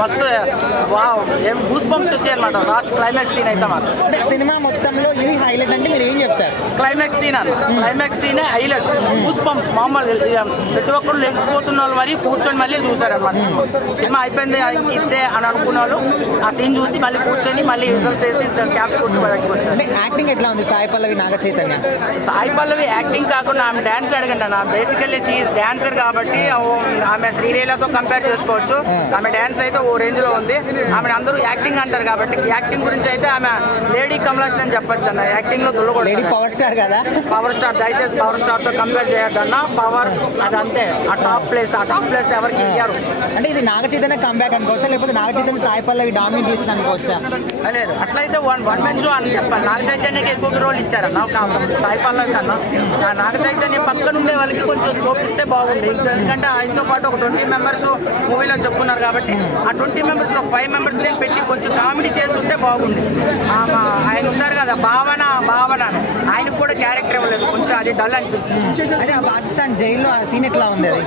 మస్తు వావ్ ఏం goose bumps వచ్చాయి అనమాట లాస్ట్ క్లైమాక్స్ సీన్ అయితే మాత్రం. అంటే సినిమా మొత్తంలో ఇది హైలైట్ అంటే మీరు ఏం చెప్తారు? క్లైమాక్స్ సీన్ అన్న క్లైమాక్స్ సీనే హైలైట్. గూస్ బంప్స్ మామూలు ప్రతి ఒక్కరు లేచిపోతున్న వాళ్ళు మరి కూర్చొని మళ్ళీ చూసారనమాట. సినిమా అయిపోయింది ఇంతే అని అనుకున్న వాళ్ళు ఆ సీన్ చూసి మళ్ళీ కూర్చొని మళ్ళీ రిజల్ట్స్ వేసి క్యాప్స్ కొట్టి బయటకు వచ్చారు. అంటే యాక్టింగ్ ఎట్లా ఉంది సాయి పల్లవి, నాగ చైతన్య? సాయి పల్లవి యాక్టింగ్ కాకుండా ఆమె డ్యాన్స్ అడగండి అన్న. బేసికల్లీ షీఈస్ డాన్సర్ కాబట్టి ఆమె శ్రీలీలతో కంపేర్ చేసుకోవచ్చు. ఆమె డ్యాన్స్ అయితే ఓ రేంజ్ లో ఉంది. ఆమె అందరూ యాక్టింగ్ అంటారు కాబట్టి యాక్టింగ్ గురించి అయితే ఆమె లేడీ కమలాషన్ అని చెప్పొచ్చు అన్న. యాక్టింగ్ లో లేడీ పవర్ స్టార్ కదా, పవర్ స్టార్. దయచేసి పవర్ స్టార్ తో కంపేర్ చేయొద్దన్న. పవర్ అదంతే, ఆ టాప్ ప్లేస్ ఎవరికి ఇయ్యారు. అంటే ఇది నాగ చైతన్య కంబ్యాక్ అనుకోవచ్చా, లేకపోతే నాగ చైతన్య సాయి పల్లవి డామినేట్ చేస్తుంది అనుకోవచ్చా? లేదు, అట్లయితే వన్ మెన్ షో అని చెప్పాలి. నాగ చైతన్యకి ఎక్కువ రోల్ ఇచ్చారన్న సాయి పల్లవి కన్నా. ఆ నాగ చైతన్య పక్కన ఉండే వాళ్ళకి కొంచెం స్కోప్ ఇస్తే బాగుంది. ఎందుకంటే ఆయనతో పాటు ఒక 20 మెంబర్స్ మూవీలో చెప్పున్నారు కాబట్టి ఆ 20 మెంబర్స్లో 5 మెంబర్స్ పెట్టి కొంచెం కామెడీ చేస్తుంటే బాగుంది. ఆయన ఉంటారు కదా భావన ఆయనకు కూడా క్యారెక్టర్ ఇవ్వలేదు, కొంచెం అది డల్ అనిపించింది. పాకిస్తాన్ జైల్లో ఆ సీన్ ఎట్లా ఉంది అది?